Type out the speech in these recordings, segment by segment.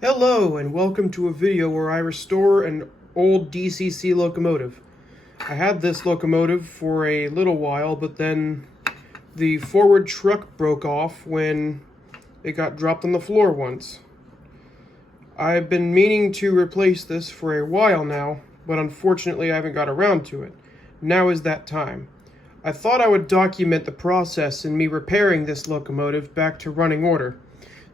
Hello and welcome to a video where I restore an old DCC locomotive. I had this locomotive for a little while, but then the forward truck broke off when it got dropped on the floor once. I've been meaning to replace this for a while now, but unfortunately I haven't got around to it. Now is that time. I thought I would document the process in me repairing this locomotive back to running order.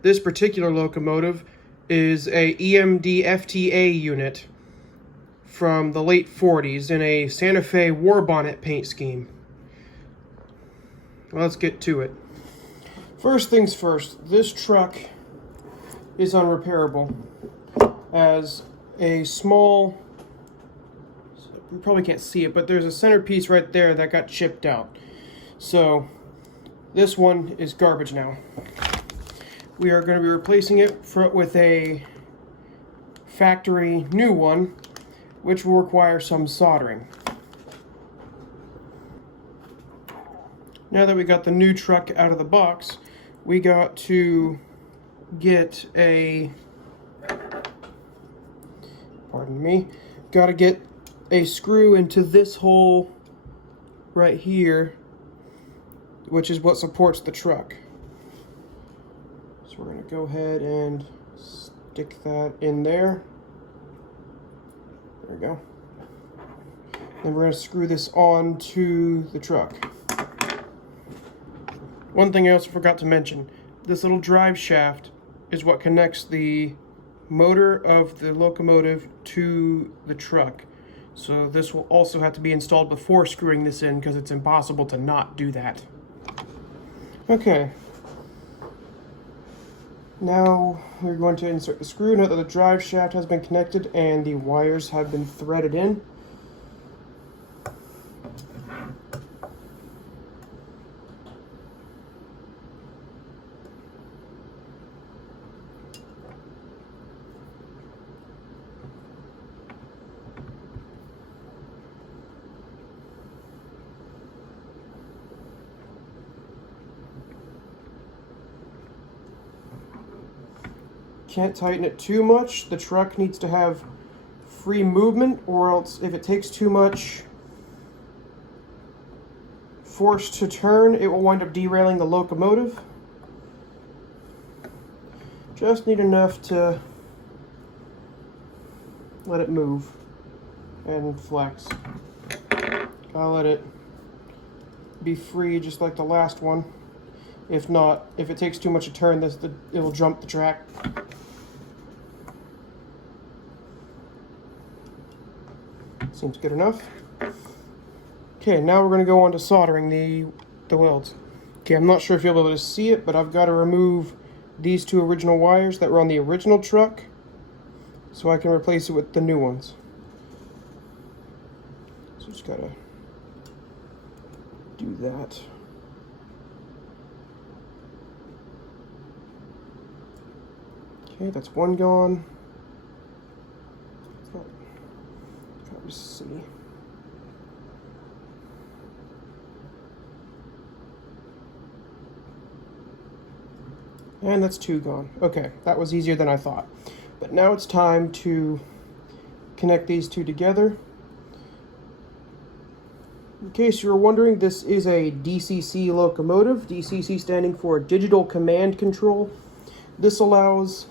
This particular locomotive is a EMD FTA unit from the late 40s in a Santa Fe war bonnet paint scheme. Let's get to it. First things first, this truck is unrepairable as a small, you probably can't see it, but there's a centerpiece right there that got chipped out. So this one is garbage now. We are going to be replacing it with a factory new one, which will require some soldering. Now that we got the new truck out of the box, we got to get a, got to get a screw into this hole right here, which is what supports the truck. So we're going to go ahead and stick that in there. There we go. Then we're going to screw this onto the truck. One thing I also forgot to mention, this little drive shaft is what connects the motor of the locomotive to the truck. So this will also have to be installed before screwing this in because it's impossible to not do that. Okay. Now we're going to insert the screw. Note that the drive shaft has been connected and the wires have been threaded in. Can't tighten it too much. The truck needs to have free movement, or else if it takes too much force to turn, it will wind up derailing the locomotive. Just need enough to let it move and flex. I'll let it be free just like the last one. If not, if it takes too much to turn this, it will jump the track. Seems good enough. Okay, now we're going to go on to soldering the welds. Okay, I'm not sure if you'll be able to see it, but I've got to remove these two original wires that were on the original truck so I can replace it with the new ones. So just got to do that. Okay, that's one gone. Can't see. And that's two gone. Okay, that was easier than I thought. But now it's time to connect these two together. In case you were wondering, this is a DCC locomotive. DCC standing for Digital Command Control. This allows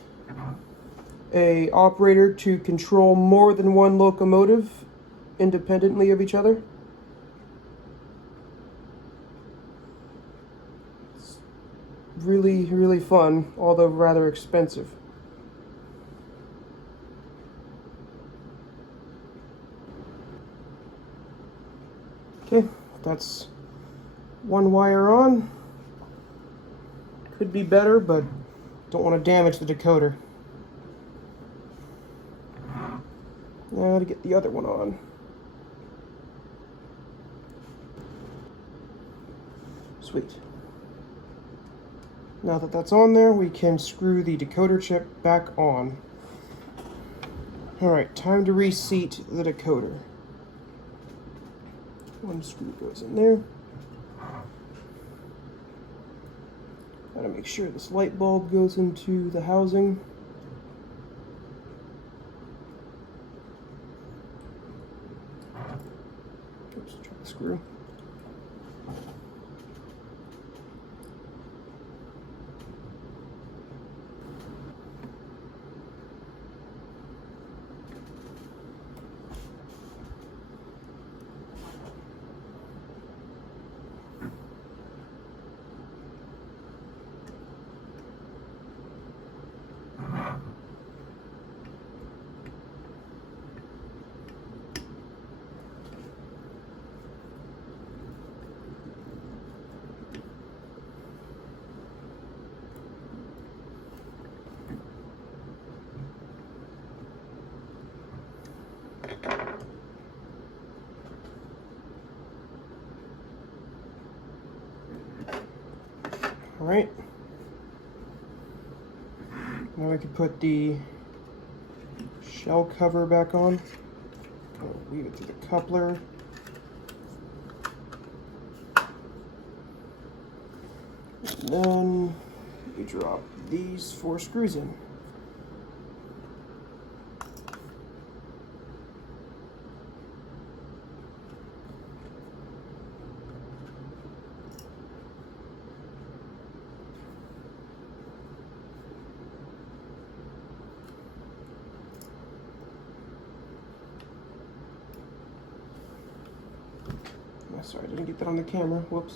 an operator to control more than one locomotive independently of each other. It's really, really fun, although rather expensive. Okay, that's one wire on. Could be better, but don't want to damage the decoder. Now to get the other one on. Sweet. Now that that's on there, we can screw the decoder chip back on. Alright, time to reseat the decoder. One screw goes in there. Gotta make sure this light bulb goes into the housing. screw. All right. Now we can put the shell cover back on. Weave it through the coupler. And then you drop these 4 screws in. Sorry, I didn't get that on the camera. Whoops.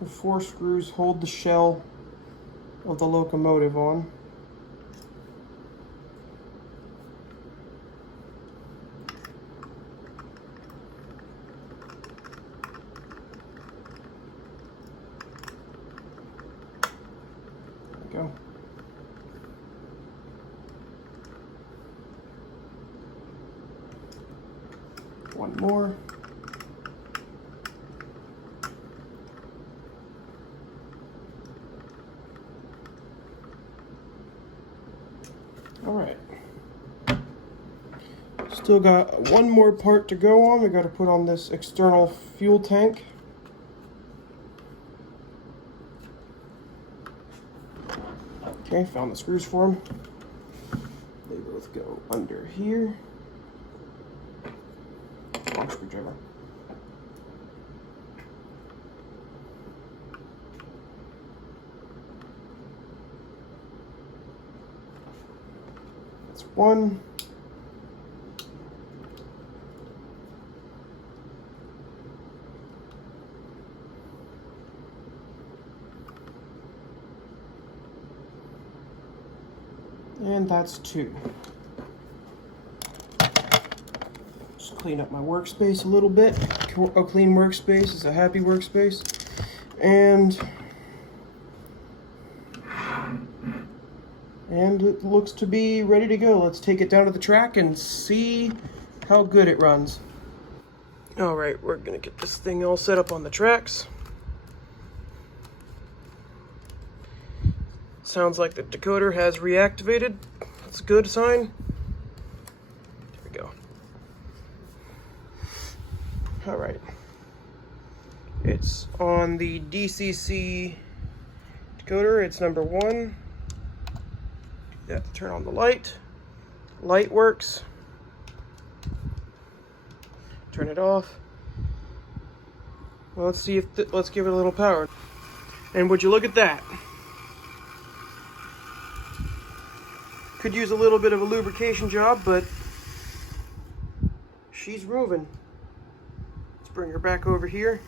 The 4 screws hold the shell of the locomotive on. Go. One more. All right. Still got one more part to go on. We got to put on this external fuel tank. Okay, found the screws for them. They both go under here. Long screwdriver. That's one. And that's 2. Just clean up my workspace a little bit. A clean workspace is a happy workspace. And it looks to be ready to go. Let's take it down to the track and see how good it runs. All right, we're gonna get this thing all set up on the tracks. Sounds like the decoder has reactivated. That's a good sign. There we go. All right. It's on the DCC decoder. It's number 1. You have to turn on the light. Light works. Turn it off. Well, let's see if let's give it a little power. And would you look at that? Could use a little bit of a lubrication job, but she's moving. Let's bring her back over here.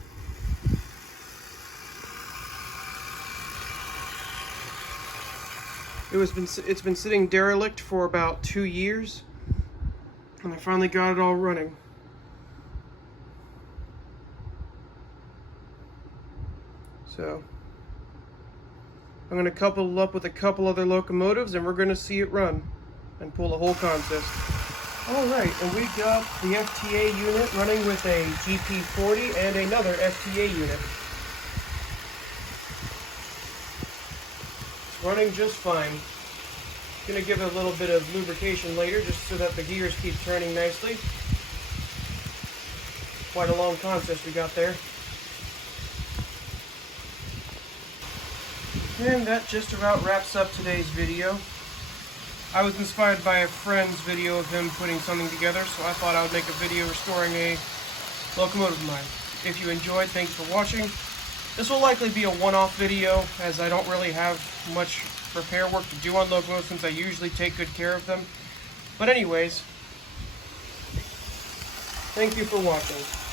It's been sitting derelict for about 2 years, and I finally got it all running. So I'm going to couple it up with a couple other locomotives, and we're going to see it run and pull a whole contest. All right, and we got the FTA unit running with a GP40 and another FTA unit. It's running just fine. Gonna give it a little bit of lubrication later, just so that the gears keep turning nicely. Quite a long process we got there. And that just about wraps up today's video. I was inspired by a friend's video of him putting something together, so I thought I would make a video restoring a locomotive of mine. If you enjoyed, thanks for watching. This will likely be a one-off video, as I don't really have much repair work to do on locomotives since I usually take good care of them. But anyways, thank you for watching.